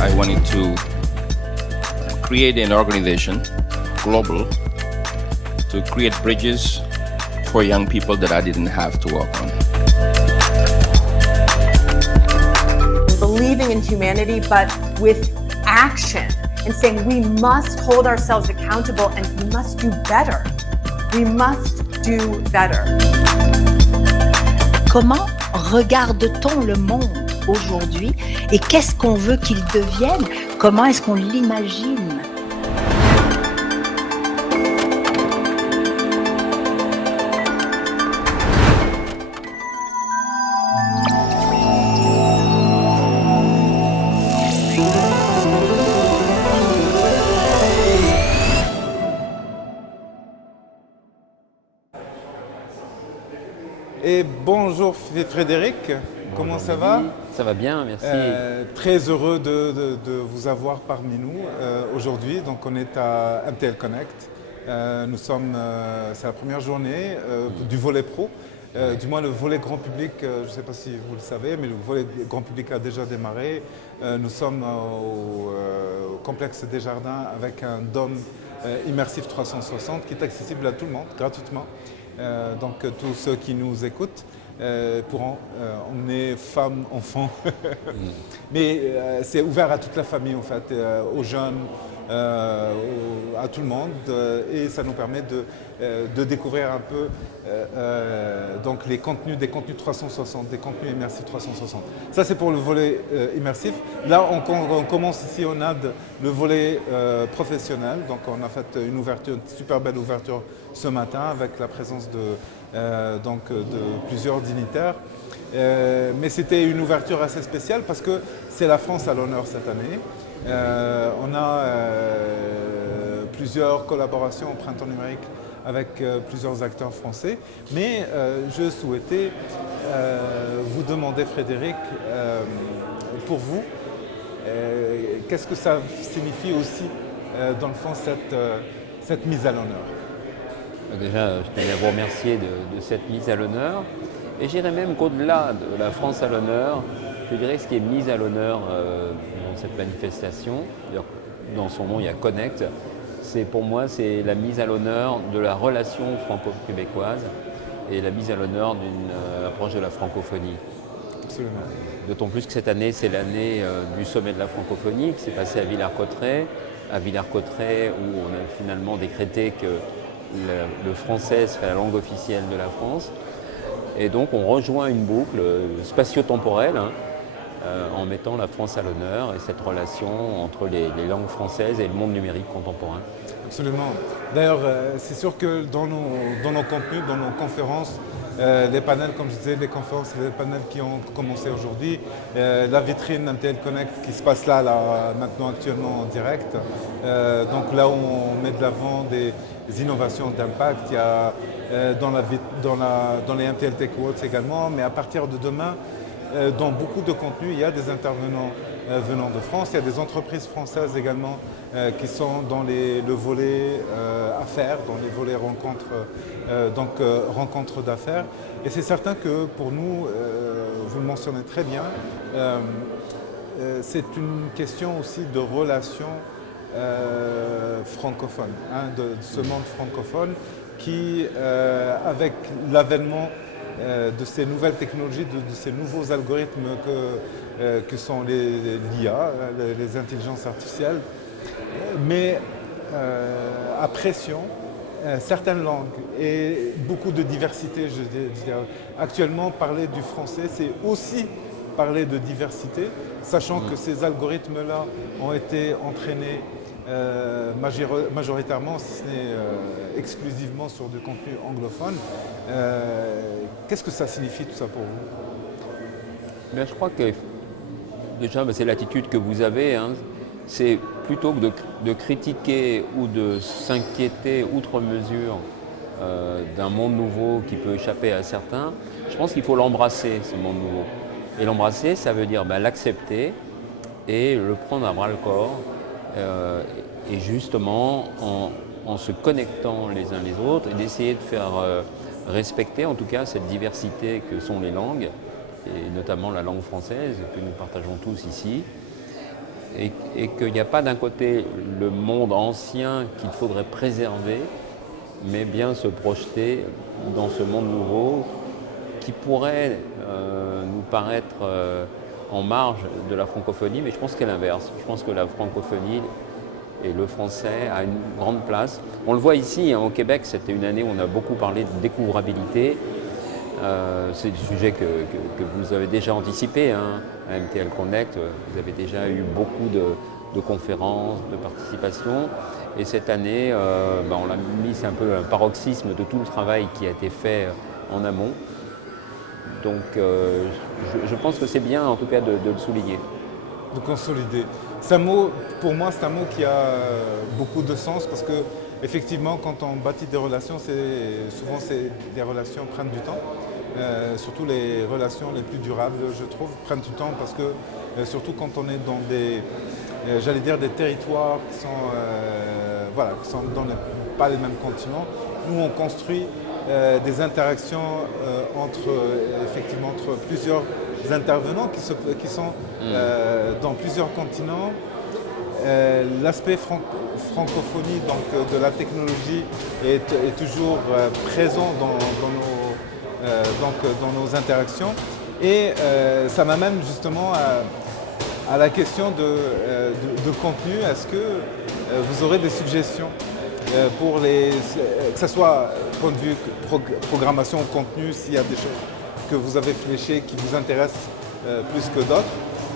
I wanted to create an organization, global, to create bridges for young people that I didn't have to work on. Believing in humanity, but with action and saying we must hold ourselves accountable and we must do better. We must do better. Comment regarde-t-on le monde aujourd'hui et qu'est-ce qu'on veut qu'il devienne? Comment est-ce qu'on l'imagine? Et bonjour Frédéric, comment ça va? Ça va bien, merci. Très heureux de vous avoir parmi nous aujourd'hui. Donc on est à MTL Connect. Nous sommes, c'est la première journée du volet pro. Du moins le volet grand public, je ne sais pas si vous le savez, mais le volet grand public a déjà démarré. Nous sommes au complexe des Jardins avec un dôme immersif 360 qui est accessible à tout le monde gratuitement. Donc tous ceux qui nous écoutent pourront emmener femmes, enfants. Mais c'est ouvert à toute la famille en fait, aux jeunes, à tout le monde. Et ça nous permet de découvrir un peu donc les contenus, des contenus 360, des contenus immersifs 360. Ça c'est pour le volet immersif. Là on commence ici au NAD le volet professionnel. Donc on a fait une ouverture, une super belle ouverture ce matin avec la présence de plusieurs dignitaires. Mais c'était une ouverture assez spéciale parce que c'est la France à l'honneur cette année. On a plusieurs collaborations au Printemps numérique avec plusieurs acteurs français. Mais je souhaitais vous demander, Frédéric, pour vous, qu'est-ce que ça signifie aussi dans le fond cette mise à l'honneur? Déjà, je tenais à vous remercier de cette mise à l'honneur. Et j'irais même qu'au-delà de la France à l'honneur, je dirais que ce qui est mis à l'honneur dans cette manifestation, dans son nom il y a Connect, pour moi c'est la mise à l'honneur de la relation franco-québécoise et la mise à l'honneur d'une approche de la francophonie. Absolument. D'autant plus que cette année c'est l'année du sommet de la francophonie qui s'est passé à Villers-Cotterêts. À Villers-Cotterêts où on a finalement décrété que le français serait la langue officielle de la France. Et donc on rejoint une boucle spatio-temporelle en mettant la France à l'honneur et cette relation entre les langues françaises et le monde numérique contemporain. Absolument. D'ailleurs, c'est sûr que dans nos contenus, dans nos conférences, les panels, comme je disais, les conférences et les panels qui ont commencé aujourd'hui, la vitrine MTL Connect qui se passe là maintenant actuellement en direct. Donc là où on met de l'avant des innovations d'impact, il y a dans les MTL Tech Awards également, mais à partir de demain, dans beaucoup de contenus, il y a des intervenants venant de France, il y a des entreprises françaises également qui sont dans le volet affaires, dans les volets rencontres d'affaires. Et c'est certain que pour nous, vous le mentionnez très bien, c'est une question aussi de relations francophones, de ce monde francophone qui, avec l'avènement de ces nouvelles technologies, de ces nouveaux algorithmes que sont l'IA, les intelligences artificielles, mais à pression, certaines langues et beaucoup de diversité, je dirais. Actuellement, parler du français, c'est aussi parler de diversité, sachant que ces algorithmes-là ont été entraînés majoritairement, si ce n'est exclusivement sur du contenu anglophone. Qu'est-ce que ça signifie tout ça pour vous? Je crois que déjà c'est l'attitude que vous avez. C'est plutôt que de critiquer ou de s'inquiéter outre mesure d'un monde nouveau qui peut échapper à certains, je pense qu'il faut l'embrasser, ce monde nouveau. Et l'embrasser, ça veut dire l'accepter et le prendre à bras-le-corps. Et justement, en se connectant les uns les autres et d'essayer de faire respecter en tout cas cette diversité que sont les langues, et notamment la langue française que nous partageons tous ici, et qu'il n'y a pas d'un côté le monde ancien qu'il faudrait préserver, mais bien se projeter dans ce monde nouveau qui pourrait nous paraître en marge de la francophonie, mais je pense qu'elle est l'inverse. Je pense que la francophonie et le français a une grande place. On le voit ici, hein, au Québec, c'était une année où on a beaucoup parlé de découvrabilité. C'est du sujet que vous avez déjà anticipé, hein, à MTL Connect. Vous avez déjà eu beaucoup de conférences, de participation. Et cette année, on l'a mis, c'est un peu un paroxysme de tout le travail qui a été fait en amont. Donc je pense que c'est bien en tout cas de le souligner. De consolider. C'est un mot, pour moi, c'est un mot qui a beaucoup de sens parce que effectivement, quand on bâtit des relations, souvent les relations prennent du temps. Surtout les relations les plus durables, je trouve, prennent du temps parce que surtout quand on est dans des territoires qui sont pas les mêmes continents, nous on construit des interactions entre plusieurs intervenants qui sont dans plusieurs continents. L'aspect francophonie de la technologie est toujours présent dans nos interactions et ça m'amène justement à la question de contenu. Est-ce que vous aurez des suggestions pour que ce soit point de vue programmation ou contenu, s'il y a des choses que vous avez fléchées qui vous intéressent plus que d'autres?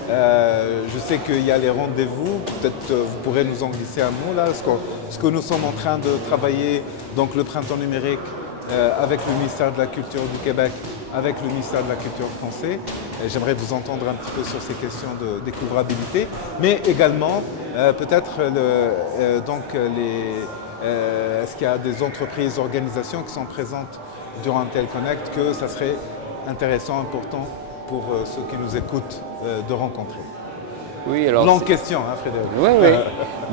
Je sais qu'il y a les rendez-vous, peut-être vous pourrez nous en glisser un mot là, ce que nous sommes en train de travailler, donc le printemps numérique avec le ministère de la Culture du Québec, avec le ministère de la Culture français. J'aimerais vous entendre un petit peu sur ces questions de découvrabilité, mais également peut-être est-ce qu'il y a des entreprises, organisations qui sont présentes durant MTL Connect que ça serait intéressant, important pour ceux qui nous écoutent de rencontrer. Oui, alors longue question, hein, Frédéric. Oui.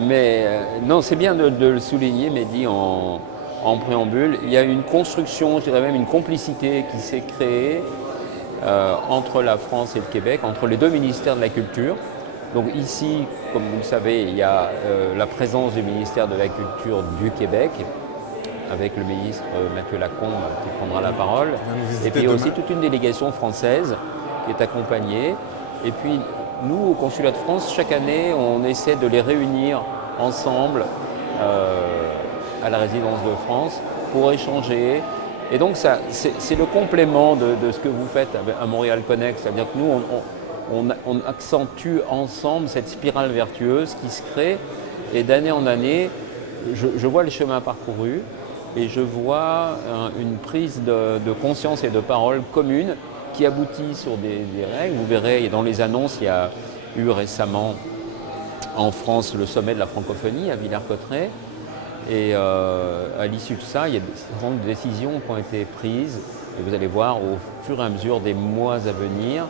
Mais non, c'est bien de le souligner, Mehdi, en préambule. Il y a une construction, je dirais même une complicité qui s'est créée entre la France et le Québec, entre les deux ministères de la Culture. Donc ici, comme vous le savez, il y a la présence du ministère de la Culture du Québec, avec le ministre Mathieu Lacombe qui prendra la parole. Et puis il y a aussi toute une délégation française qui est accompagnée. Et puis nous, au Consulat de France, chaque année, on essaie de les réunir ensemble à la résidence de France pour échanger. Et donc c'est le complément de ce que vous faites à Montréal Connect. C'est-à-dire que nous, on accentue ensemble cette spirale vertueuse qui se crée. Et d'année en année, je vois le chemin parcouru et je vois une prise de conscience et de parole commune qui aboutit sur des règles. Vous verrez, dans les annonces, il y a eu récemment en France le sommet de la francophonie à Villers-Cotterêts. Et à l'issue de ça, il y a des décisions qui ont été prises. Et vous allez voir au fur et à mesure des mois à venir.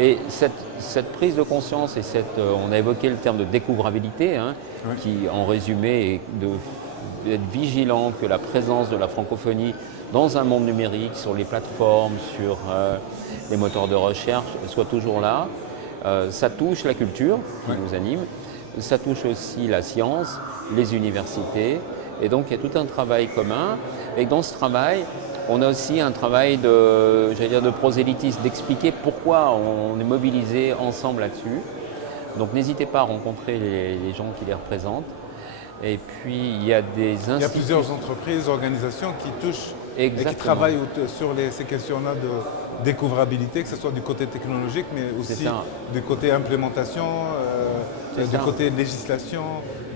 Et cette prise de conscience et on a évoqué le terme de découvrabilité, hein, oui, qui en résumé est d'être vigilant que la présence de la francophonie dans un monde numérique, sur les plateformes, sur les moteurs de recherche, soit toujours là. Ça touche la culture qui nous anime, ça touche aussi la science, les universités, et donc il y a tout un travail commun. Et dans ce travail, on a aussi un travail de prosélytisme, d'expliquer pourquoi on est mobilisé ensemble là-dessus. Donc n'hésitez pas à rencontrer les gens qui les représentent. Et puis il y a des instituts. Il y a plusieurs entreprises, organisations qui touchent et qui travaillent sur ces questions-là de découvrabilité, que ce soit du côté technologique, mais aussi du côté implémentation, du côté législation.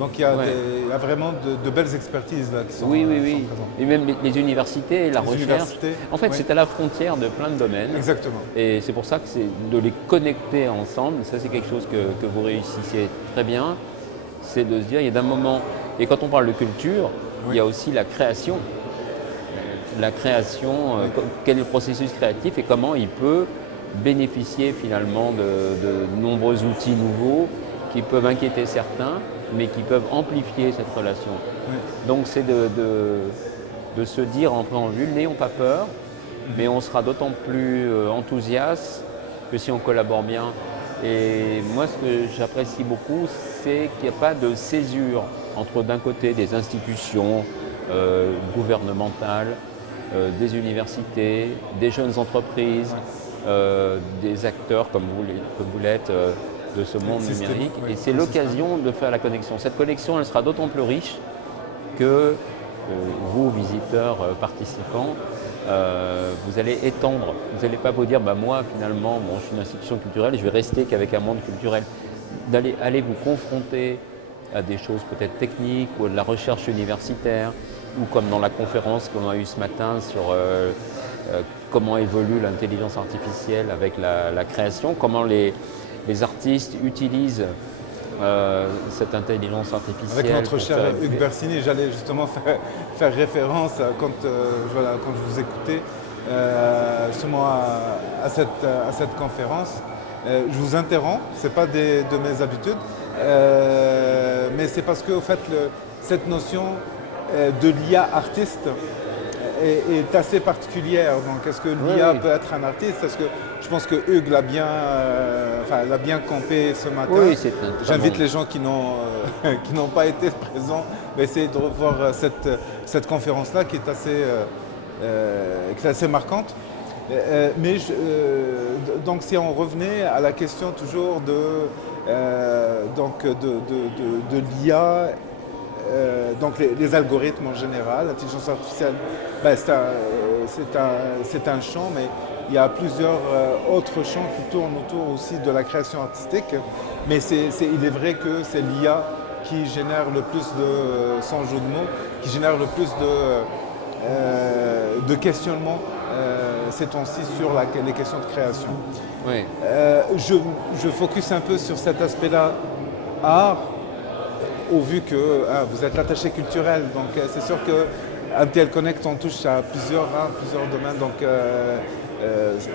Donc il y a vraiment de belles expertises là qui sont, oui. présentes. Et même les universités, la recherche. En fait, c'est à la frontière de plein de domaines. Exactement. Et c'est pour ça que c'est de les connecter ensemble. Ça, c'est quelque chose que vous réussissez très bien. C'est de se dire, il y a d'un moment, et quand on parle de culture, il y a aussi la création. La création, quel est le processus créatif et comment il peut bénéficier finalement de nombreux outils nouveaux qui peuvent inquiéter certains, mais qui peuvent amplifier cette relation. Oui. Donc c'est de se dire en préambule, n'ayons pas peur, mais on sera d'autant plus enthousiaste que si on collabore bien. Et moi, ce que j'apprécie beaucoup, c'est qu'il n'y a pas de césure entre d'un côté des institutions gouvernementales, des universités, des jeunes entreprises, des acteurs comme vous l'êtes de ce monde numérique. Oui, et c'est l'occasion de faire la connexion. Cette connexion, elle sera d'autant plus riche que vous, visiteurs, participants, vous allez étendre. Vous n'allez pas vous dire, moi finalement, je suis une institution culturelle, je vais rester qu'avec un monde culturel. Aller vous confronter à des choses peut-être techniques ou à de la recherche universitaire, ou comme dans la conférence qu'on a eue ce matin sur comment évolue l'intelligence artificielle avec la création, comment les artistes utilisent cette intelligence artificielle. Avec notre cher Hugues Bersini, j'allais justement faire référence quand je vous écoutais justement à cette conférence. Je vous interromps, ce n'est pas de mes habitudes, mais c'est parce que au fait, cette notion de l'IA artiste est assez particulière. Donc, est-ce que l'IA peut être un artiste? Est-ce que je pense que Hugues l'a bien campé ce matin. Oui, j'invite les gens qui n'ont pas été présents à essayer de revoir cette conférence-là qui est assez marquante. Donc, si on revenait à la question toujours de l'IA. Donc les algorithmes en général, l'intelligence artificielle, c'est un champ, mais il y a plusieurs autres champs qui tournent autour aussi de la création artistique. Mais il est vrai que c'est l'IA qui génère le plus sans jeu de mots, qui génère le plus de questionnements ces temps-ci sur les questions de création. Oui. Je focus un peu sur cet aspect-là, art, au vu que vous êtes l'attaché culturel, donc c'est sûr que MTL Connect, on touche à plusieurs domaines, donc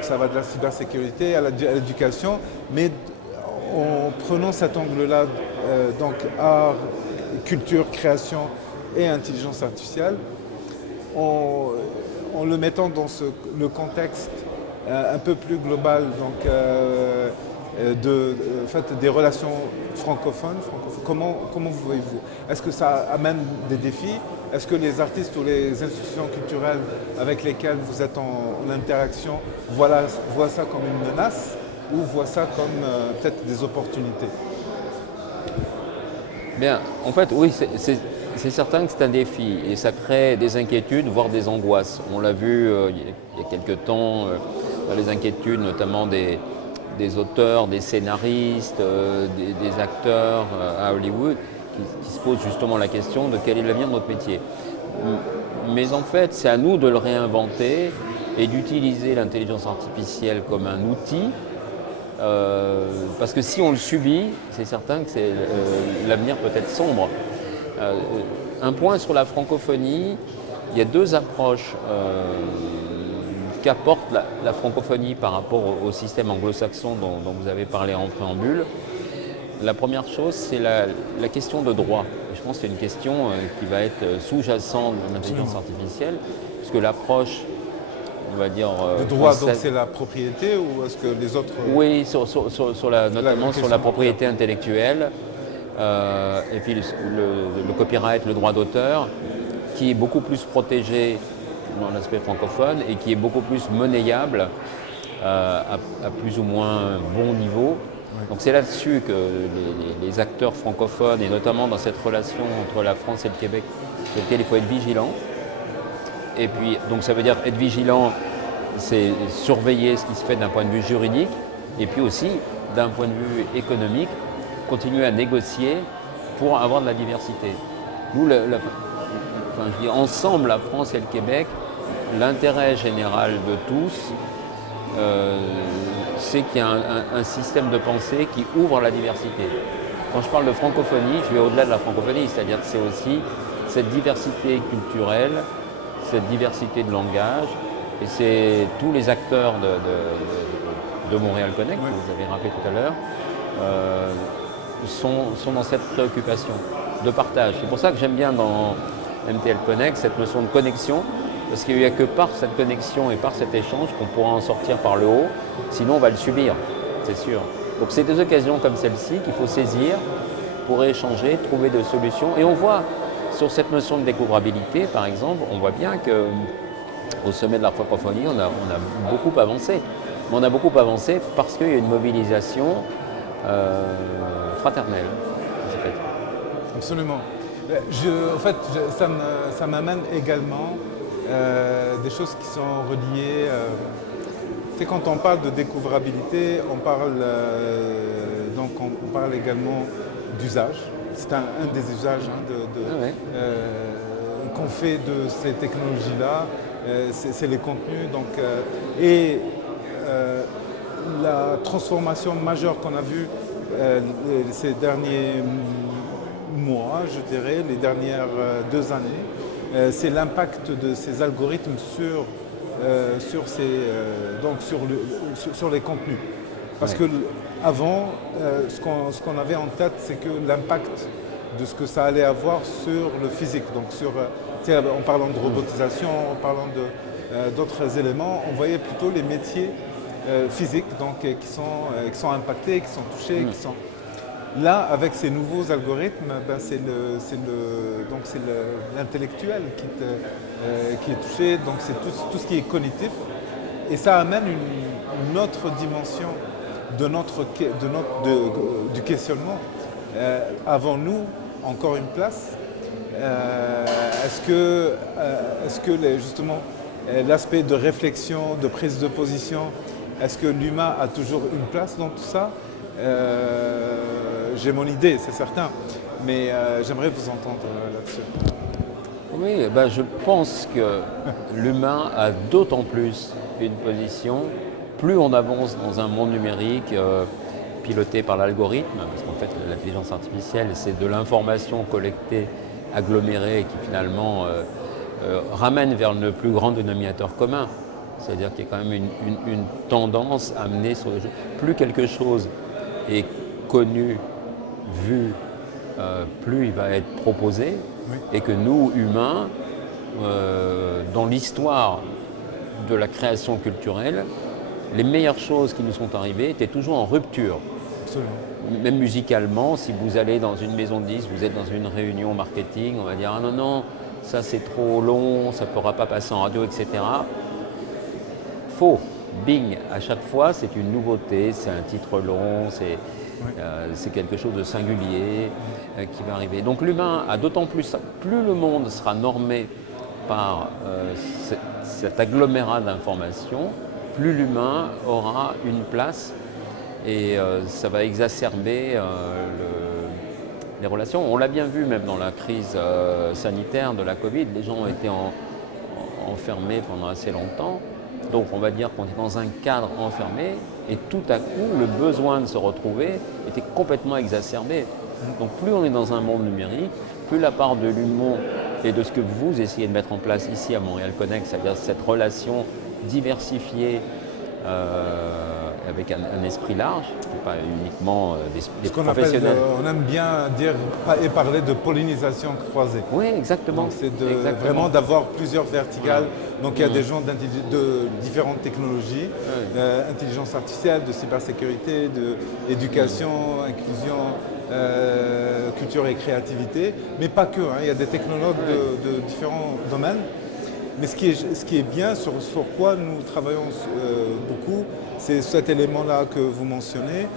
ça va de la cybersécurité à l'éducation, mais en prenant cet angle-là, donc art, culture, création et intelligence artificielle, en le mettant dans le contexte un peu plus global, donc en fait, des relations francophones. Comment vous voyez-vous? Est-ce que ça amène des défis? Est-ce que les artistes ou les institutions culturelles avec lesquelles vous êtes en interaction voient ça comme une menace ou voient ça comme peut-être des opportunités? Bien, en fait, oui, c'est certain que c'est un défi et ça crée des inquiétudes, voire des angoisses. On l'a vu il y a quelques temps, les inquiétudes notamment des auteurs, des scénaristes, des acteurs à Hollywood qui se posent justement la question de quel est l'avenir de notre métier. Mais en fait, c'est à nous de le réinventer et d'utiliser l'intelligence artificielle comme un outil parce que si on le subit, c'est certain que l'avenir peut être sombre. Un point sur la francophonie, il y a deux approches qu'apporte la francophonie par rapport au système anglo-saxon dont vous avez parlé en préambule. La première chose, c'est la question de droit. Et je pense que c'est une question qui va être sous-jacente de l'intelligence artificielle, puisque l'approche, on va dire... Le droit, donc c'est la propriété ou est-ce que les autres... Oui, notamment sur la propriété intellectuelle, et puis le copyright, le droit d'auteur, qui est beaucoup plus protégé dans l'aspect francophone et qui est beaucoup plus monnayable à plus ou moins bon niveau. Ouais. Donc c'est là-dessus que les acteurs francophones, et notamment dans cette relation entre la France et le Québec, sur lequel il faut être vigilant. Et puis, donc ça veut dire être vigilant, c'est surveiller ce qui se fait d'un point de vue juridique, et puis aussi d'un point de vue économique, continuer à négocier pour avoir de la diversité. Nous, je dis ensemble, la France et le Québec, l'intérêt général de tous, c'est qu'il y a un système de pensée qui ouvre la diversité. Quand je parle de francophonie, je vais au-delà de la francophonie, c'est-à-dire que c'est aussi cette diversité culturelle, cette diversité de langage, et c'est tous les acteurs de Montréal Connect, que vous avez rappelé tout à l'heure, sont dans cette préoccupation de partage. C'est pour ça que j'aime bien MTL Connect, cette notion de connexion, parce qu'il n'y a que par cette connexion et par cet échange qu'on pourra en sortir par le haut, sinon on va le subir, c'est sûr. Donc c'est des occasions comme celle-ci qu'il faut saisir pour échanger, trouver des solutions. Et on voit sur cette notion de découvrabilité, par exemple, on voit bien qu'au sommet de la francophonie, on a beaucoup avancé. Mais on a beaucoup avancé parce qu'il y a une mobilisation fraternelle. Absolument. Ça m'amène également des choses qui sont reliées. C'est quand on parle de découvrabilité, on parle également d'usage. C'est un des usages qu'on fait de ces technologies-là. C'est les contenus. La transformation majeure qu'on a vue ces derniers mois, je dirais, les dernières 2 années, c'est l'impact de ces algorithmes sur les contenus. Parce que avant, ce qu'on avait en tête, c'est que l'impact de ce que ça allait avoir sur le physique, donc en parlant de robotisation, en parlant d'autres éléments, on voyait plutôt les métiers physiques qui sont impactés, qui sont touchés, qui sont... Là, avec ces nouveaux algorithmes, c'est l'intellectuel qui est touché, donc c'est tout ce qui est cognitif. Et ça amène une autre dimension du questionnement. Avons-nous encore une place? Est-ce que justement l'aspect de réflexion, de prise de position, est-ce que l'humain a toujours une place dans tout ça? J'ai mon idée, c'est certain, mais j'aimerais vous entendre là-dessus. Oui, je pense que l'humain a d'autant plus une position, plus on avance dans un monde numérique piloté par l'algorithme, parce qu'en fait l'intelligence artificielle c'est de l'information collectée, agglomérée, qui finalement ramène vers le plus grand dénominateur commun. C'est-à-dire qu'il y a quand même une tendance à amener sur les choses. Plus quelque chose est connu, vu, plus il va être proposé, oui. Et que nous, humains, dans l'histoire de la création culturelle, les meilleures choses qui nous sont arrivées étaient toujours en rupture. Absolument. Même musicalement, si vous allez dans une maison de disques, vous êtes dans une réunion marketing, on va dire « Ah non, ça c'est trop long, ça ne pourra pas passer en radio, etc. » Faux. Bing, à chaque fois, c'est une nouveauté, c'est un titre long, c'est quelque chose de singulier qui va arriver. Donc l'humain a d'autant plus, plus le monde sera normé par cet agglomérat d'informations, plus l'humain aura une place et ça va exacerber les relations. On l'a bien vu même dans la crise sanitaire de la Covid, les gens ont été enfermés pendant assez longtemps. Donc on va dire qu'on est dans un cadre enfermé et tout à coup le besoin de se retrouver était complètement exacerbé. Donc plus on est dans un monde numérique, plus la part de l'humour et de ce que vous essayez de mettre en place ici à Montréal Connect, c'est-à-dire cette relation diversifiée avec un esprit large, pas uniquement des professionnels. On aime bien dire et parler de pollinisation croisée. Oui, exactement. Donc c'est vraiment d'avoir plusieurs verticales. Donc il y a des gens de différentes technologies, intelligence artificielle, de cybersécurité, d'éducation, inclusion, culture et créativité, mais pas que. Il y a des technologues de différents domaines. Mais ce qui est bien, sur quoi nous travaillons beaucoup, c'est cet élément-là que vous mentionnez.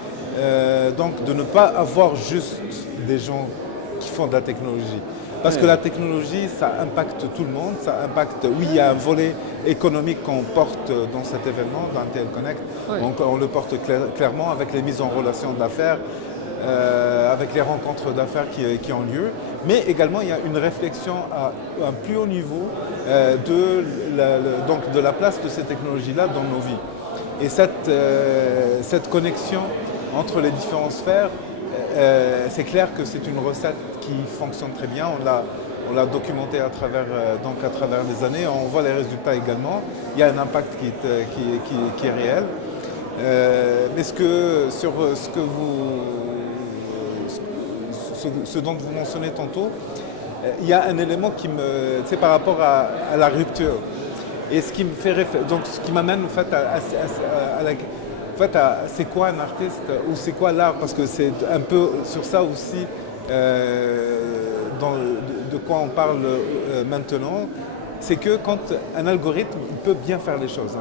Donc de ne pas avoir juste des gens qui font de la technologie. Parce que la technologie, ça impacte tout le monde. Ça impacte, oui, il y a un volet économique qu'on porte dans cet événement, dans MTL Connect. Oui. On le porte clairement avec les mises en relation d'affaires, avec les rencontres d'affaires qui ont lieu. Mais également, il y a une réflexion à un plus haut niveau de la place de ces technologies-là dans nos vies. Et cette connexion entre les différentes sphères, c'est clair que c'est une recette qui fonctionne très bien. On l'a documenté à travers les années. On voit les résultats également. Il y a un impact qui est réel. Mais ce dont vous mentionnez tantôt, il y a un élément qui me, tu sais, par rapport à la rupture. Et ce qui me fait donc ce qui m'amène en fait en fait, c'est quoi un artiste ou c'est quoi l'art, parce que c'est un peu sur ça aussi de quoi on parle maintenant. C'est que quand un algorithme, il peut bien faire les choses.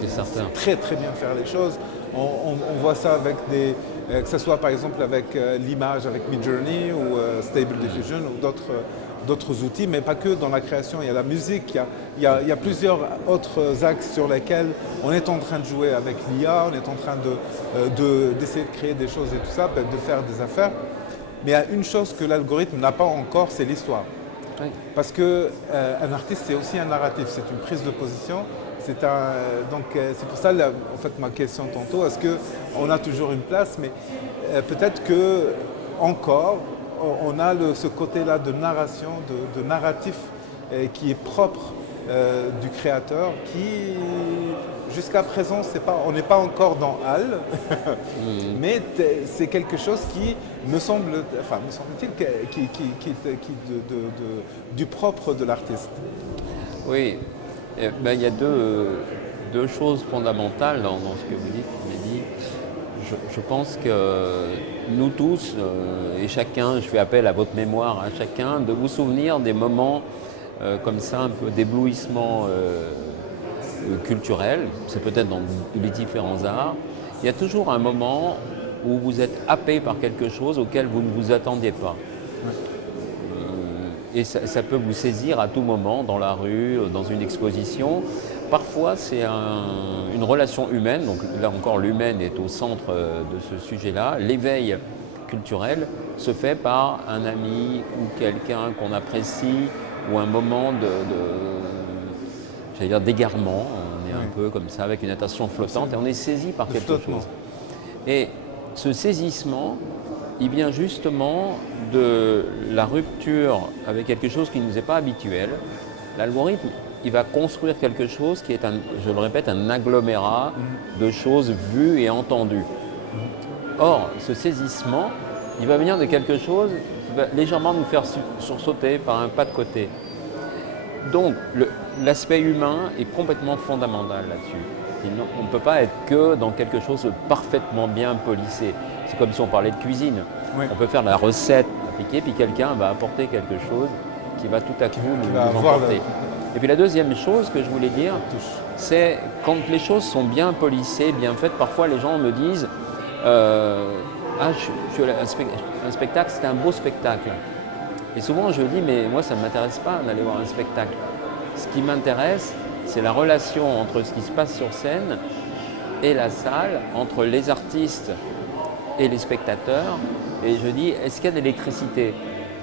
C'est certain. Très très bien faire les choses. On voit ça avec que ce soit par exemple avec l'image, avec Midjourney ou Stable Diffusion ou d'autres outils, mais pas que dans la création. Il y a la musique, il y a plusieurs autres axes sur lesquels on est en train de jouer avec l'IA, on est en train d'essayer de créer des choses et tout ça, de faire des affaires. Mais il y a une chose que l'algorithme n'a pas encore, c'est l'histoire. Oui. Parce qu'un artiste, c'est aussi un narratif, c'est une prise de position. C'est pour ça, en fait, ma question tantôt, est-ce qu'on a toujours une place? Mais peut-être que encore, on a ce côté-là de narration, de narratif qui est propre du créateur, qui jusqu'à présent, on n'est pas encore dans Hall, mais c'est quelque chose qui me semble-t-il, du propre de l'artiste. Oui, il y a deux choses fondamentales dans ce que vous dites, Mehdi. Je pense que nous tous, et chacun, je fais appel à votre mémoire, à chacun, de vous souvenir des moments comme ça, un peu d'éblouissement culturel, c'est peut-être dans les différents arts. Il y a toujours un moment où vous êtes happé par quelque chose auquel vous ne vous attendiez pas. Et ça peut vous saisir à tout moment, dans la rue, dans une exposition. Parfois, c'est une relation humaine, donc là encore, l'humaine est au centre de ce sujet-là. L'éveil culturel se fait par un ami ou quelqu'un qu'on apprécie, ou un moment j'allais dire d'égarement. On est un peu comme ça, avec une attention flottante, et on est saisi par quelque chose. Et ce saisissement, il vient justement de la rupture avec quelque chose qui ne nous est pas habituel. L'algorithme, il va construire quelque chose qui est, je le répète, un agglomérat de choses vues et entendues. Or, ce saisissement, il va venir de quelque chose qui va légèrement nous faire sursauter par un pas de côté. Donc, l'aspect humain est complètement fondamental là-dessus. On ne peut pas être que dans quelque chose de parfaitement bien polissé. C'est comme si on parlait de cuisine. Oui. On peut faire la recette appliquée, puis quelqu'un va apporter quelque chose qui va tout à coup nous emporter. Et puis la deuxième chose que je voulais dire, c'est quand les choses sont bien polissées, bien faites, parfois les gens me disent un spectacle, c'était un beau spectacle. Et souvent je dis, mais moi ça ne m'intéresse pas d'aller voir un spectacle. Ce qui m'intéresse, c'est la relation entre ce qui se passe sur scène et la salle, entre les artistes et les spectateurs. Et je dis, est-ce qu'il y a de l'électricité?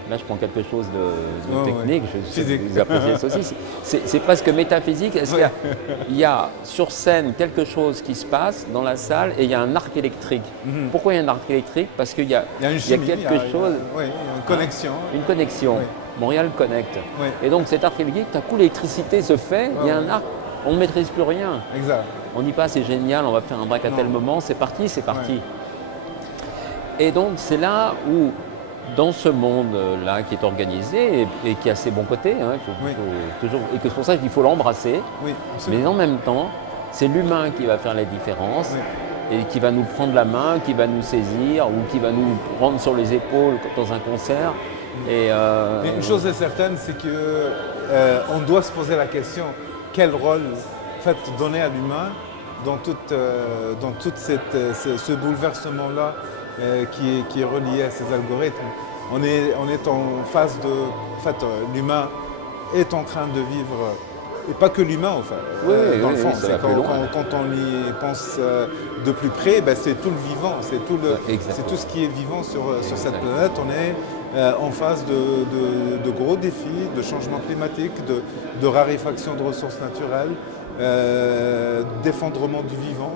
Là, je prends quelque chose de technique, je sais que vous appréciez ça aussi. C'est presque métaphysique. Est-ce qu'il y a sur scène quelque chose qui se passe dans la salle et il y a un arc électrique? Pourquoi il y a un arc électrique? Parce qu'il y a quelque chose. Oui, une connexion. Une connexion. Oui. Montréal Connect. Oui. Et donc cet arc électrique, tout à coup l'électricité se fait, il y a un arc, on ne maîtrise plus rien. Exact. On y passe, c'est génial, on va faire un break à tel moment, c'est parti, c'est parti. Ouais. Et donc c'est là où, dans ce monde-là qui est organisé et qui a ses bons côtés, hein, il faut toujours, et que c'est pour ça qu'il faut l'embrasser, mais en même temps, c'est l'humain qui va faire la différence et qui va nous prendre la main, qui va nous saisir ou qui va nous prendre sur les épaules dans un concert. Mais une chose est certaine, c'est qu'on doit se poser la question, quel rôle donner à l'humain dans tout ce bouleversement-là qui est relié à ces algorithmes. On est en phase l'humain est en train de vivre, et pas que l'humain dans le fond. Quand on y pense de plus près, c'est tout le vivant, c'est tout ce qui est vivant sur cette planète. On est en phase de gros défis, de changement climatique, de raréfaction de ressources naturelles, d'effondrement du vivant.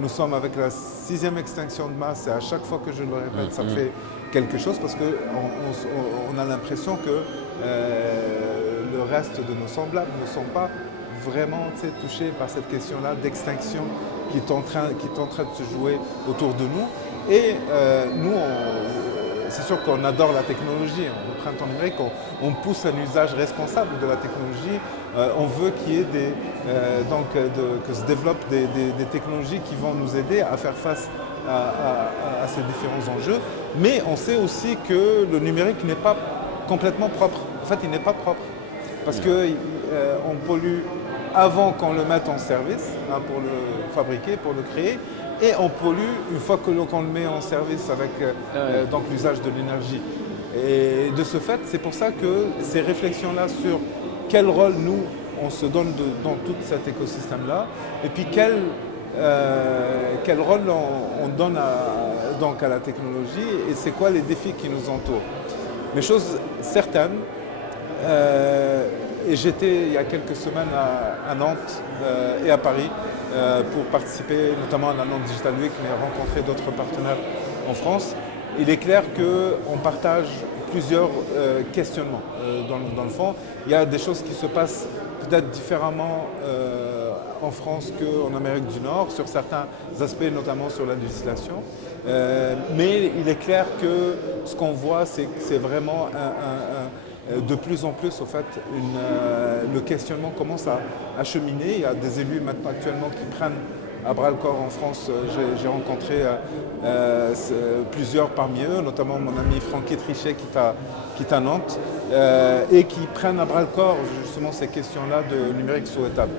Nous sommes avec la 6e extinction de masse et à chaque fois que je le répète, ça me fait quelque chose parce qu'on a l'impression que le reste de nos semblables ne sont pas vraiment touchés par cette question-là d'extinction qui est en train de se jouer autour de nous. Et nous, c'est sûr qu'on adore la technologie. Au printemps numérique, on pousse un usage responsable de la technologie. On veut qu'il y ait que se développent des technologies qui vont nous aider à faire face à ces différents enjeux. Mais on sait aussi que le numérique n'est pas complètement propre. En fait, il n'est pas propre. Parce qu'on pollue avant qu'on le mette en service, hein, pour le fabriquer, pour le créer. Et on pollue une fois qu'on le met en service avec donc l'usage de l'énergie. Et de ce fait, c'est pour ça que ces réflexions-là sur quel rôle nous, on se donne dans tout cet écosystème-là, et puis quel rôle on donne à la technologie, et c'est quoi les défis qui nous entourent. Mais chose certaine, et j'étais il y a quelques semaines à Nantes et à Paris pour participer notamment à la Nantes Digital Week, mais rencontrer d'autres partenaires en France. Il est clair qu'on partage plusieurs questionnements dans le fond. Il y a des choses qui se passent peut-être différemment en France qu'en Amérique du Nord, sur certains aspects, notamment sur la législation. Mais il est clair que ce qu'on voit, c'est que c'est vraiment de plus en plus, au fait, le questionnement commence à cheminer. Il y a des élus maintenant actuellement qui prennent à bras le corps en France. J'ai rencontré plusieurs parmi eux, notamment mon ami Francky Trichet qui est à Nantes, et qui prennent à bras le corps justement ces questions-là de numérique souhaitable.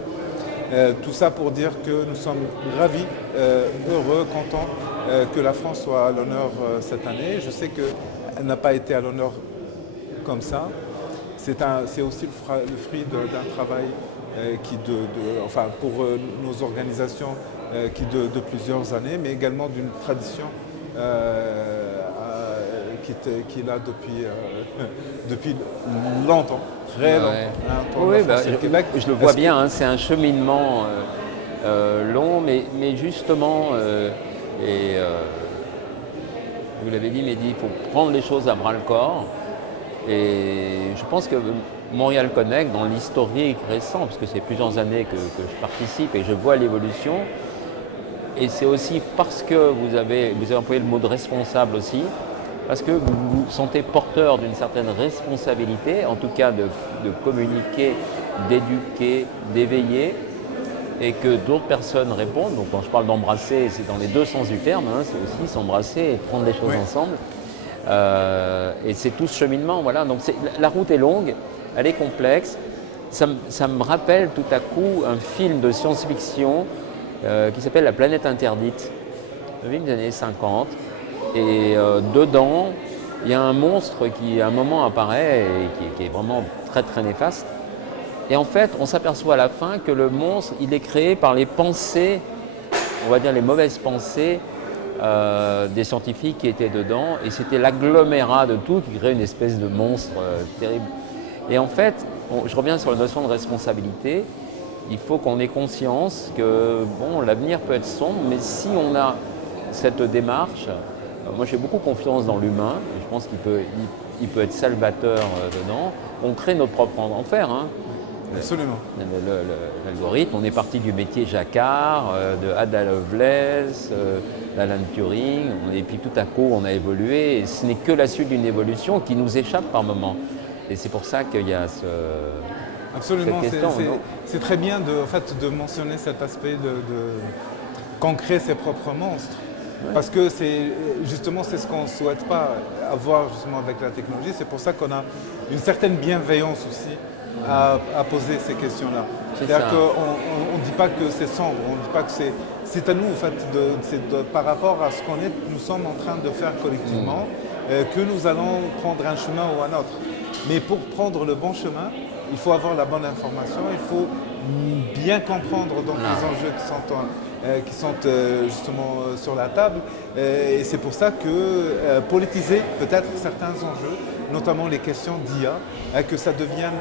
Tout ça pour dire que nous sommes ravis, heureux, contents que la France soit à l'honneur cette année. Je sais qu'elle n'a pas été à l'honneur comme ça. C'est aussi le fruit d'un travail pour nos organisations qui de plusieurs années, mais également d'une tradition qui est là depuis longtemps, très longtemps. Hein, oui, je le vois bien, hein, c'est un cheminement long, mais justement, vous l'avez dit, Mehdi, il faut prendre les choses à bras le corps. Et je pense que Montréal Connect, dans l'historique récent, parce que c'est plusieurs années que je participe et je vois l'évolution, et c'est aussi parce que vous avez employé le mot de responsable aussi, parce que vous vous sentez porteur d'une certaine responsabilité, en tout cas de communiquer, d'éduquer, d'éveiller, et que d'autres personnes répondent. Donc quand je parle d'embrasser, c'est dans les deux sens du terme, hein, c'est aussi s'embrasser et prendre les choses ensemble. Et c'est tout ce cheminement, voilà. Donc la route est longue, elle est complexe. Ça me rappelle tout à coup un film de science-fiction qui s'appelle La planète interdite, un film des années 50. Et dedans, il y a un monstre qui à un moment apparaît et qui est vraiment très très néfaste. Et en fait, on s'aperçoit à la fin que le monstre, il est créé par les pensées, on va dire les mauvaises pensées des scientifiques qui étaient dedans, et c'était l'agglomérat de tout qui crée une espèce de monstre terrible. Et en fait, je reviens sur la notion de responsabilité, il faut qu'on ait conscience que bon, l'avenir peut être sombre, mais si on a cette démarche, moi j'ai beaucoup confiance dans l'humain, je pense qu'il peut être salvateur dedans, on crée notre propre enfer. Hein. Absolument. L'algorithme, on est parti du métier Jacquard, de Ada Lovelace, d'Alan Turing, et puis tout à coup on a évolué, et ce n'est que la suite d'une évolution qui nous échappe par moments. Et c'est pour ça qu'il y a Absolument, cette question. C'est très bien de mentionner cet aspect qu'on crée ses propres monstres. Ouais. Parce que c'est ce qu'on ne souhaite pas avoir justement avec la technologie. C'est pour ça qu'on a une certaine bienveillance aussi à poser ces questions-là. C'est-à-dire qu'on ne dit pas que c'est sombre, on ne dit pas que c'est à nous, en fait, par rapport à ce nous sommes en train de faire collectivement, que nous allons prendre un chemin ou un autre. Mais pour prendre le bon chemin, il faut avoir la bonne information, il faut bien comprendre donc, les enjeux qui sont justement sur la table. Et c'est pour ça que politiser peut-être certains enjeux, notamment les questions d'IA, que ça devienne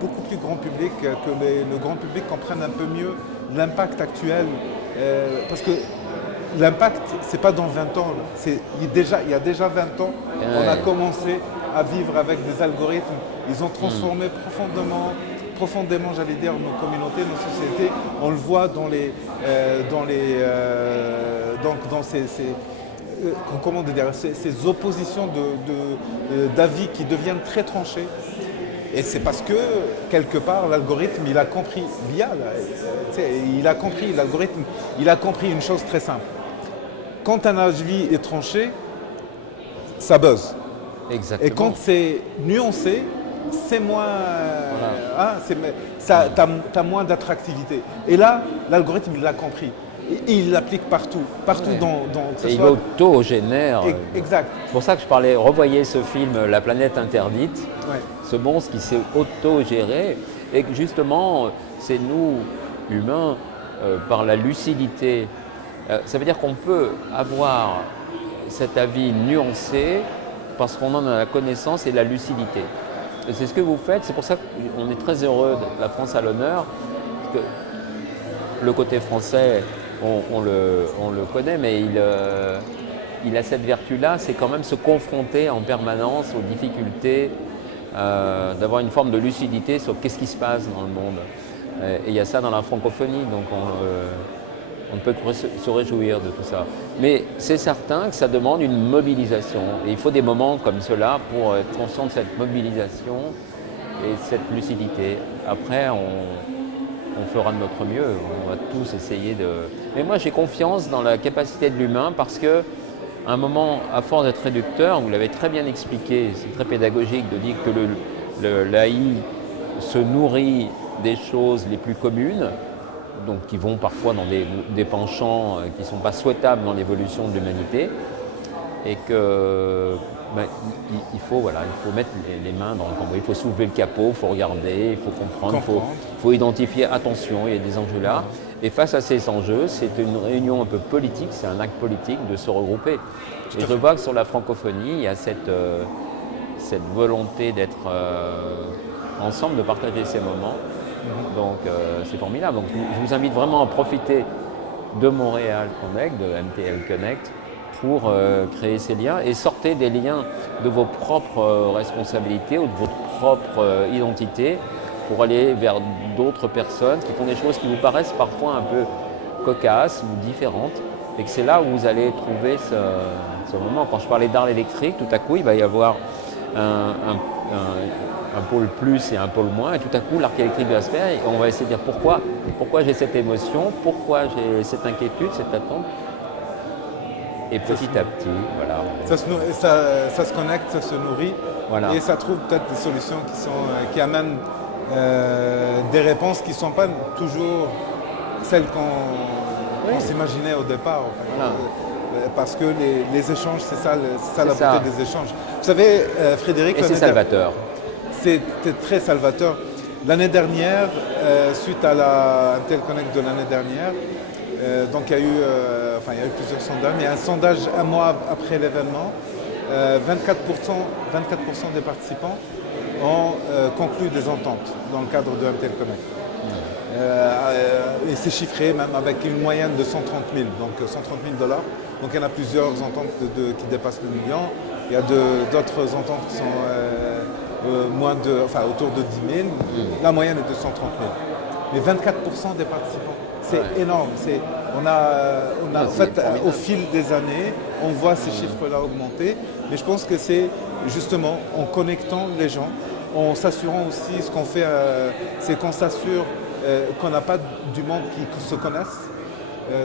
beaucoup plus grand public, que le grand public comprenne un peu mieux l'impact actuel. Parce que l'impact, ce n'est pas dans 20 ans. Il y a déjà 20 ans, on a commencé à vivre avec des algorithmes. Ils ont transformé profondément, j'allais dire, nos communautés, nos sociétés. On le voit dans comment dire, ces oppositions d'avis qui deviennent très tranchées. Et c'est parce que, quelque part, l'algorithme, il a compris, l'algorithme, il a compris une chose très simple. Quand un avis est tranché, ça buzz. Exactement. Et quand c'est nuancé, c'est moins. T'as moins d'attractivité. Et là, l'algorithme, il l'a compris. Et il l'applique partout. Partout Ouais. que ce Et il soit- auto-génère. Exact. C'est pour ça que je parlais, revoyez ce film La planète interdite, Ouais. ce monstre qui s'est auto-géré. Et que justement, c'est nous, humains, par la lucidité. Ça veut dire qu'on peut avoir cet avis nuancé parce qu'on en a la connaissance et la lucidité. Et c'est ce que vous faites, c'est pour ça qu'on est très heureux de la France à l'honneur. Parce que le côté français, on le connaît, mais il a cette vertu-là, c'est quand même se confronter en permanence aux difficultés, d'avoir une forme de lucidité sur qu'est-ce qui se passe dans le monde. Et il y a ça dans la francophonie, donc on ne peut que se réjouir de tout ça. Mais c'est certain que ça demande une mobilisation. Et il faut des moments comme cela pour être conscient de cette mobilisation et de cette lucidité. Après, on fera de notre mieux. On va tous essayer de... Mais moi, j'ai confiance dans la capacité de l'humain parce que, à un moment, à force d'être réducteur, vous l'avez très bien expliqué, c'est très pédagogique de dire que l'AI se nourrit des choses les plus communes, donc qui vont parfois dans des penchants qui ne sont pas souhaitables dans l'évolution de l'humanité, et que il faut mettre les mains dans le cambouis, il faut soulever le capot, il faut regarder, il faut comprendre, il faut identifier, attention, il y a des enjeux là. Et face à ces enjeux, c'est une réunion un peu politique, c'est un acte politique de se regrouper. Et je vois que sur la francophonie, il y a cette volonté d'être ensemble, de partager ces moments. Donc c'est formidable. Donc, je vous invite vraiment à profiter de Montréal Connect, de MTL Connect, pour créer ces liens et sortez des liens de vos propres responsabilités ou de votre propre identité pour aller vers d'autres personnes qui font des choses qui vous paraissent parfois un peu cocasses ou différentes. Et que c'est là où vous allez trouver ce moment. Quand je parlais d'art électrique, tout à coup, il va y avoir un pôle plus et un pôle moins, et tout à coup l'arc électrique va se faire et on va essayer de dire pourquoi j'ai cette émotion, pourquoi j'ai cette inquiétude, cette attente. Et petit à petit, voilà. Ça se connecte, ça se nourrit, Voilà. et ça trouve peut-être des solutions qui amènent des réponses qui ne sont pas toujours celles qu'on s'imaginait au départ. En fait. Voilà. Parce que les échanges, c'est ça la ça. beauté des échanges. Vous savez, Frédéric, Et c'est salvateur. C'était très salvateur. L'année dernière, suite à la Intel Connect de l'année dernière, donc il y a eu plusieurs sondages, mais un sondage un mois après l'événement, 24% des participants ont conclu des ententes dans le cadre de Intel Connect. Et c'est chiffré même avec une moyenne de 130 000, donc 130 $. Donc il y en a plusieurs ententes qui dépassent le million. Il y a d'autres ententes qui sont autour de 10 000. La moyenne est de 130 000. Mais 24% des participants, c'est énorme. Au fil des années, on voit ces chiffres-là augmenter. Mais je pense que c'est justement en connectant les gens, en s'assurant aussi, ce qu'on fait, c'est qu'on s'assure qu'on n'a pas du monde qui se connaissent.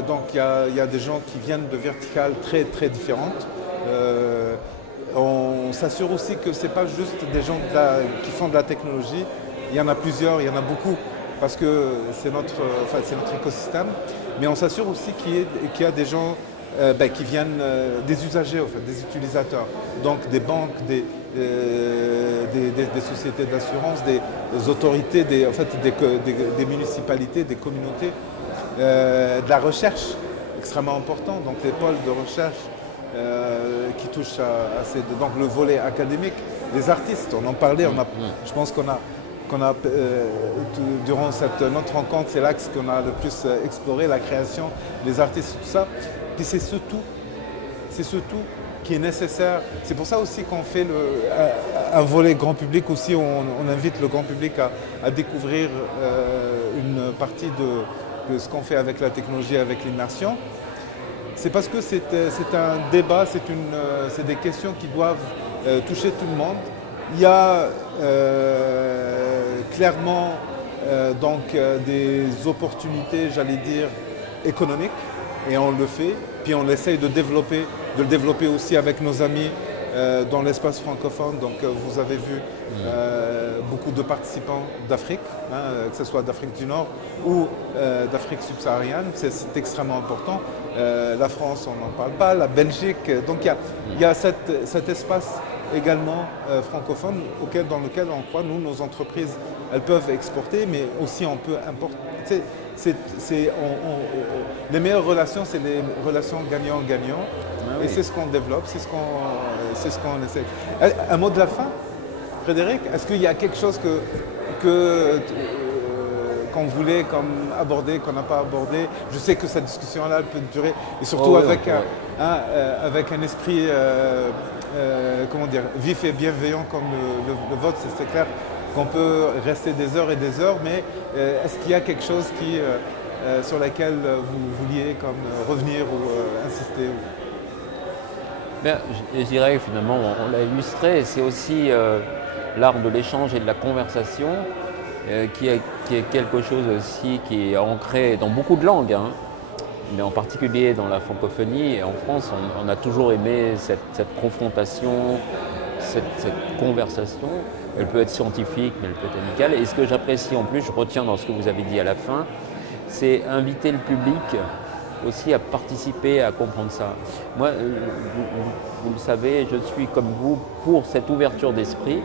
Donc il y a des gens qui viennent de verticales très très différentes. On s'assure aussi que ce n'est pas juste des gens qui font de la technologie. Il y en a plusieurs, il y en a beaucoup, parce que c'est notre écosystème. Mais on s'assure aussi qu'il y a des gens qui viennent des usagers, des utilisateurs. Donc des banques, des sociétés d'assurance, des autorités, des municipalités, des communautés, de la recherche, extrêmement important, donc les pôles de recherche qui touchent donc le volet académique, les artistes, on en parlait, je pense qu'on a durant notre rencontre, c'est l'axe qu'on a le plus exploré, la création, les artistes, tout ça. Puis c'est ce tout qui est nécessaire. C'est pour ça aussi qu'on fait un volet grand public aussi, on invite le grand public à découvrir une partie de ce qu'on fait avec la technologie, avec l'immersion. c'est parce que c'est un débat, c'est des questions qui doivent toucher tout le monde. Il y a clairement des opportunités, j'allais dire, économiques, et on le fait. Puis on essaye de le développer aussi avec nos amis dans l'espace francophone. Donc vous avez vu beaucoup de participants d'Afrique, que ce soit d'Afrique du Nord ou d'Afrique subsaharienne. C'est extrêmement important. La France, on n'en parle pas, la Belgique. Donc il y a cet espace également francophone dans lequel on croit, nous, nos entreprises, elles peuvent exporter, mais aussi on peut importer. Les meilleures relations, c'est les relations gagnant-gagnant. Ah Et oui. c'est ce qu'on développe, c'est ce qu'on essaie. Un mot de la fin, Frédéric? Est-ce qu'il y a quelque chose qu'on voulait aborder, qu'on n'a pas abordé? Je sais que cette discussion-là peut durer, et surtout Oh oui, avec un esprit comment dire, vif et bienveillant comme le vôtre, c'est clair qu'on peut rester des heures et des heures, mais est-ce qu'il y a quelque chose sur laquelle vous vouliez revenir ou insister? Ben, je dirais que finalement, on l'a illustré, c'est aussi l'art de l'échange et de la conversation qui est quelque chose aussi qui est ancré dans beaucoup de langues, hein, mais en particulier dans la francophonie. Et en France, on a toujours aimé cette confrontation, cette conversation. Elle peut être scientifique, mais elle peut être amicale. Et ce que j'apprécie en plus, je retiens dans ce que vous avez dit à la fin, c'est inviter le public aussi à participer, à comprendre ça. Moi, vous le savez, je suis comme vous pour cette ouverture d'esprit.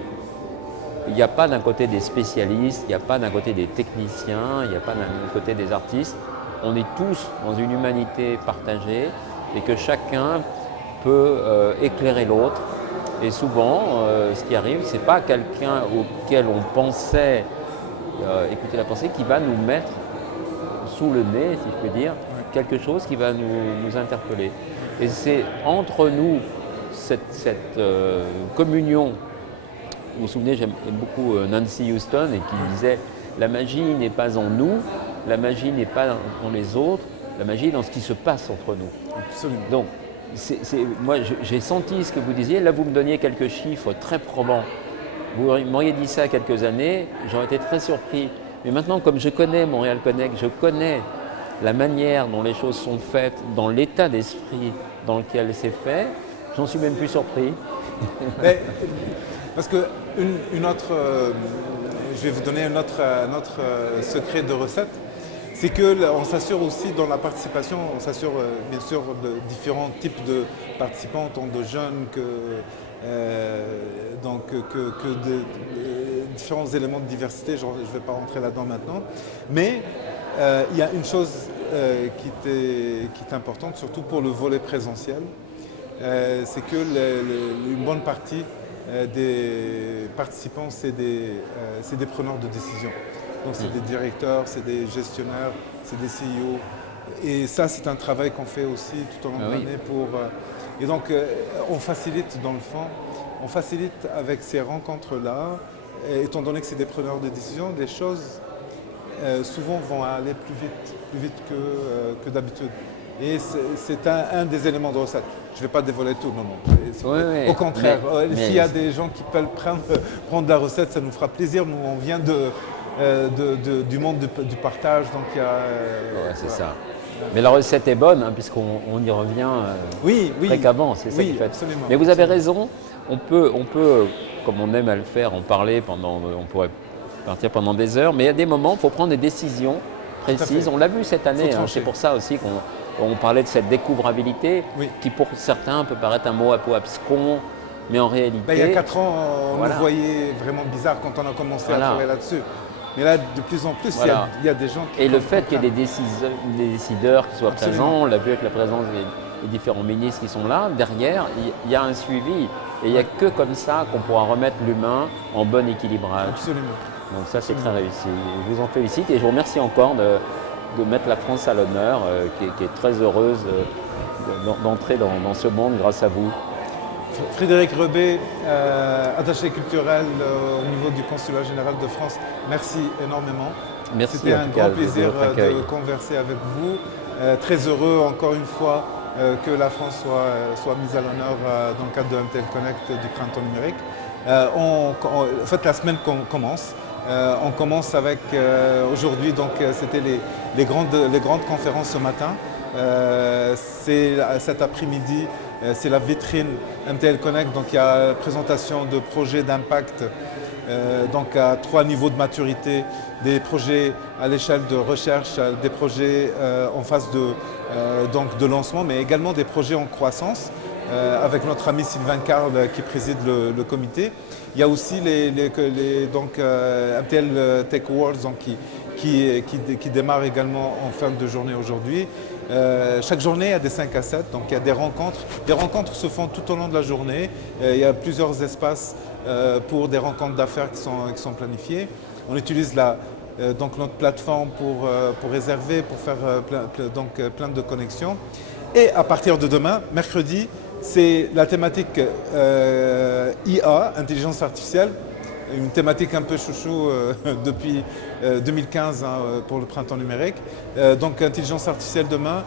Il n'y a pas d'un côté des spécialistes, il n'y a pas d'un côté des techniciens, il n'y a pas d'un côté des artistes. On est tous dans une humanité partagée et que chacun peut éclairer l'autre. Et souvent, ce qui arrive, ce n'est pas quelqu'un auquel on pensait écouter la pensée qui va nous mettre sous le nez, si je peux dire, quelque chose qui va nous interpeller. Et c'est entre nous cette communion. Vous vous souvenez, j'aime beaucoup Nancy Houston et qui disait « La magie n'est pas en nous, la magie n'est pas dans les autres, la magie est dans ce qui se passe entre nous. » Absolument. Donc, moi j'ai senti ce que vous disiez, là vous me donniez quelques chiffres très probants. Vous m'auriez dit ça il y a quelques années, j'aurais été très surpris. Mais maintenant, comme je connais Montréal Connect, je connais la manière dont les choses sont faites, dans l'état d'esprit dans lequel c'est fait, j'en suis même plus surpris. Mais, parce que je vais vous donner un autre secret de recette, c'est qu'on s'assure aussi dans la participation, on s'assure bien sûr de différents types de participants, tant de jeunes que de différents éléments de diversité, je ne vais pas rentrer là-dedans maintenant. Mais il y a une chose qui est importante, surtout pour le volet présentiel, c'est que une bonne partie des participants, c'est des preneurs de décision. Donc c'est des directeurs, c'est des gestionnaires, c'est des CEO. Et ça, c'est un travail qu'on fait aussi tout au long de l'année pour... et donc, on facilite dans le fond, on facilite avec ces rencontres-là, étant donné que c'est des preneurs de décision, les choses souvent vont aller plus vite que d'habitude. Et c'est un des éléments de recette. Je ne vais pas dévoiler tout, non. Au contraire, s'il y a des gens qui peuvent prendre la recette, ça nous fera plaisir. Nous, on vient du monde du partage, donc il y a... c'est ça. Mais la recette est bonne, hein, puisqu'on y revient fréquemment, c'est ça qui fait. Absolument. Mais vous avez raison, on peut, comme on aime à le faire, en parler on pourrait partir pendant des heures, mais il y a des moments, il faut prendre des décisions précises. On l'a vu cette année, hein, c'est pour ça aussi qu'on parlait de cette découvrabilité, qui pour certains peut paraître un mot un peu abscon, mais en réalité... il y a 4 ans, on nous voyait vraiment bizarre quand on a commencé à travailler là-dessus. Mais là, de plus en plus, il y a des gens qui... Et le fait qu'il y ait des décideurs qui soient présents, on l'a vu avec la présence des différents ministres qui sont là, derrière, il y a un suivi. Et il n'y a que comme ça qu'on pourra remettre l'humain en bon équilibrage. Absolument. Donc ça, c'est très réussi. Je vous en félicite et je vous remercie encore de mettre la France à l'honneur, qui est très heureuse d'entrer dans ce monde grâce à vous. Frédéric Rebet, attaché culturel au niveau du Consulat général de France, merci énormément. Merci. C'était un grand plaisir de converser avec vous. Très heureux encore une fois que la France soit mise à l'honneur dans le cadre de MTL Connect du printemps numérique. En fait, la semaine commence. On commence avec aujourd'hui, donc c'était les grandes conférences ce matin. Cet après-midi, c'est la vitrine MTL Connect, donc il y a la présentation de projets d'impact donc à 3 niveaux de maturité, des projets à l'échelle de recherche, des projets en phase de lancement, mais également des projets en croissance, avec notre ami Sylvain Carle qui préside le comité. Il y a aussi donc, MTL Tech Awards donc, qui démarrent également en fin de journée aujourd'hui. Chaque journée, il y a des 5 à 7, donc il y a des rencontres. Les rencontres se font tout au long de la journée. Il y a plusieurs espaces pour des rencontres d'affaires qui sont planifiées. On utilise donc notre plateforme pour réserver, pour faire plein de connexions. Et à partir de demain, mercredi, c'est la thématique IA, intelligence artificielle, une thématique un peu chouchou depuis 2015 pour le printemps numérique. Donc intelligence artificielle demain,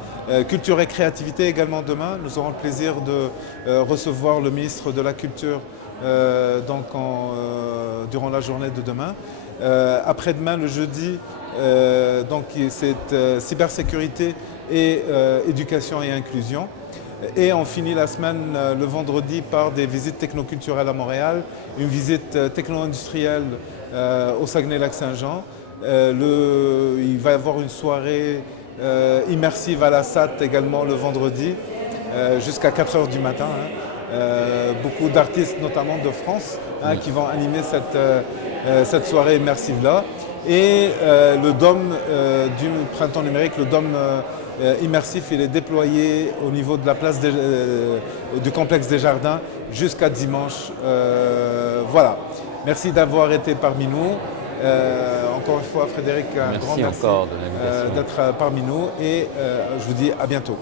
culture et créativité également demain. Nous aurons le plaisir de recevoir le ministre de la Culture durant la journée de demain. Après-demain, le jeudi, donc c'est cybersécurité et éducation et inclusion. Et on finit la semaine le vendredi par des visites technoculturelles à Montréal, une visite techno-industrielle au Saguenay-Lac-Saint-Jean. Il va y avoir une soirée immersive à la SAT également le vendredi jusqu'à 4 h du matin. Beaucoup d'artistes, notamment de France, qui vont animer cette soirée immersive-là. Et le dôme du printemps numérique, le dôme immersif, il est déployé au niveau de la place du complexe des Jardins jusqu'à dimanche. Voilà. Merci d'avoir été parmi nous. Encore une fois, Frédéric, un grand merci encore de l'invitation. d'être parmi nous et je vous dis à bientôt.